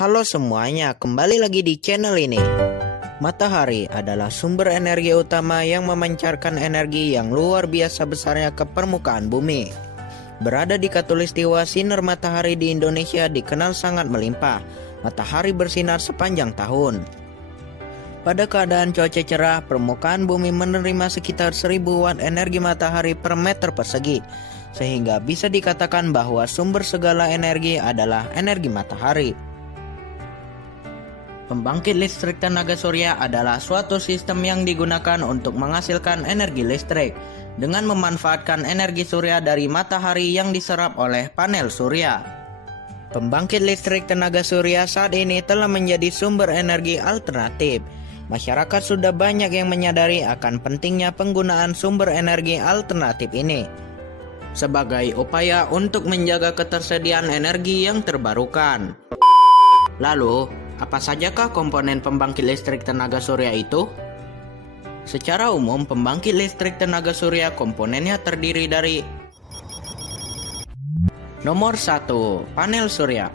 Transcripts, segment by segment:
Halo semuanya, kembali lagi di channel ini. Matahari adalah sumber energi utama yang memancarkan energi yang luar biasa besarnya ke permukaan bumi. Berada di khatulistiwa, sinar matahari di Indonesia dikenal sangat melimpah. Matahari bersinar sepanjang tahun. Pada keadaan cuaca cerah, permukaan bumi menerima sekitar 1000 watt energi matahari per meter persegi, sehingga bisa dikatakan bahwa sumber segala energi adalah energi matahari. Pembangkit listrik tenaga surya adalah suatu sistem yang digunakan untuk menghasilkan energi listrik dengan memanfaatkan energi surya dari matahari yang diserap oleh panel surya. Pembangkit listrik tenaga surya saat ini telah menjadi sumber energi alternatif. Masyarakat sudah banyak yang menyadari akan pentingnya penggunaan sumber energi alternatif ini sebagai upaya untuk menjaga ketersediaan energi yang terbarukan. Lalu, apa sajakah komponen pembangkit listrik tenaga surya itu? Secara umum, pembangkit listrik tenaga surya komponennya terdiri dari: Nomor 1. Panel surya.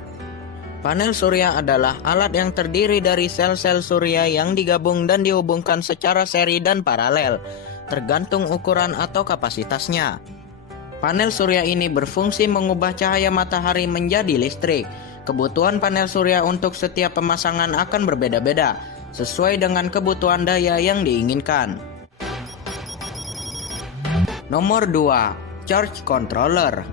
Panel surya adalah alat yang terdiri dari sel-sel surya yang digabung dan dihubungkan secara seri dan paralel, tergantung ukuran atau kapasitasnya. Panel surya ini berfungsi mengubah cahaya matahari menjadi listrik. Kebutuhan panel surya untuk setiap pemasangan akan berbeda-beda, sesuai dengan kebutuhan daya yang diinginkan. Nomor 2. Charge controller.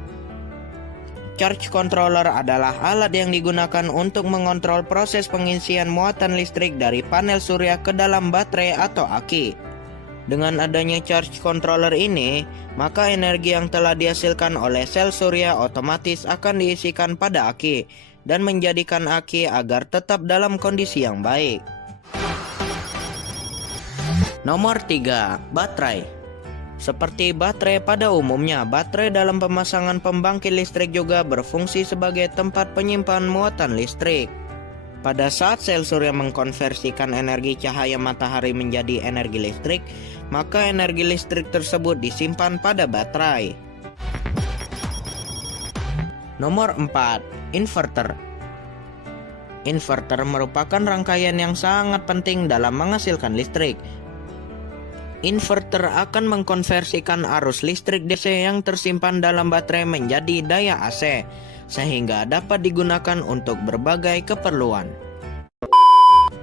Charge controller adalah alat yang digunakan untuk mengontrol proses pengisian muatan listrik dari panel surya ke dalam baterai atau aki. Dengan adanya charge controller ini, maka energi yang telah dihasilkan oleh sel surya otomatis akan diisikan pada aki dan menjadikan aki agar tetap dalam kondisi yang baik. Nomor 3. Baterai. Seperti baterai pada umumnya, baterai dalam pemasangan pembangkit listrik juga berfungsi sebagai tempat penyimpan muatan listrik. Pada saat sel surya mengkonversikan energi cahaya matahari menjadi energi listrik, maka energi listrik tersebut disimpan pada baterai. Nomor 4. Inverter. Inverter merupakan rangkaian yang sangat penting dalam menghasilkan listrik. Inverter akan mengkonversikan arus listrik DC yang tersimpan dalam baterai menjadi daya AC, sehingga dapat digunakan untuk berbagai keperluan.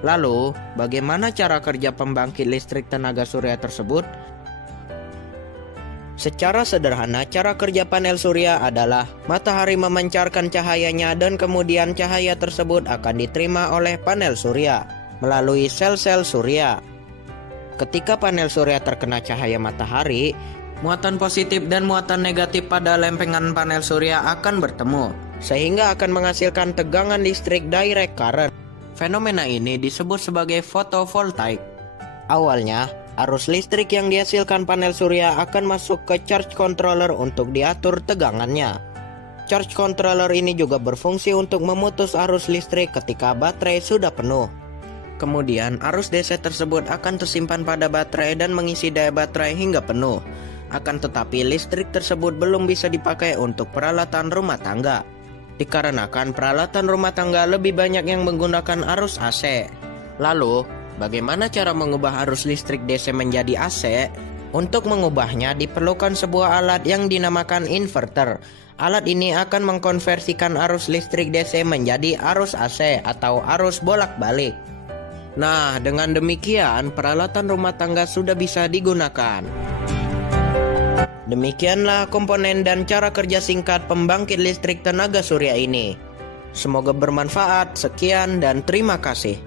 Lalu, bagaimana cara kerja pembangkit listrik tenaga surya tersebut? Secara sederhana, cara kerja panel surya adalah matahari memancarkan cahayanya dan kemudian cahaya tersebut akan diterima oleh panel surya melalui sel-sel surya. Ketika panel surya terkena cahaya matahari, muatan positif dan muatan negatif pada lempengan panel surya akan bertemu, sehingga akan menghasilkan tegangan listrik direct current. Fenomena ini disebut sebagai fotovoltaik. Awalnya, arus listrik yang dihasilkan panel surya akan masuk ke charge controller untuk diatur tegangannya. Charge controller ini juga berfungsi untuk memutus arus listrik ketika baterai sudah penuh. Kemudian arus DC tersebut akan tersimpan pada baterai dan mengisi daya baterai hingga penuh. Akan tetapi listrik tersebut belum bisa dipakai untuk peralatan rumah tangga, dikarenakan peralatan rumah tangga lebih banyak yang menggunakan arus AC. Lalu, bagaimana cara mengubah arus listrik DC menjadi AC? Untuk mengubahnya diperlukan sebuah alat yang dinamakan inverter. Alat ini akan mengkonversikan arus listrik DC menjadi arus AC atau arus bolak-balik. Nah, dengan demikian peralatan rumah tangga sudah bisa digunakan. Demikianlah komponen dan cara kerja singkat pembangkit listrik tenaga surya ini. Semoga bermanfaat. Sekian dan terima kasih.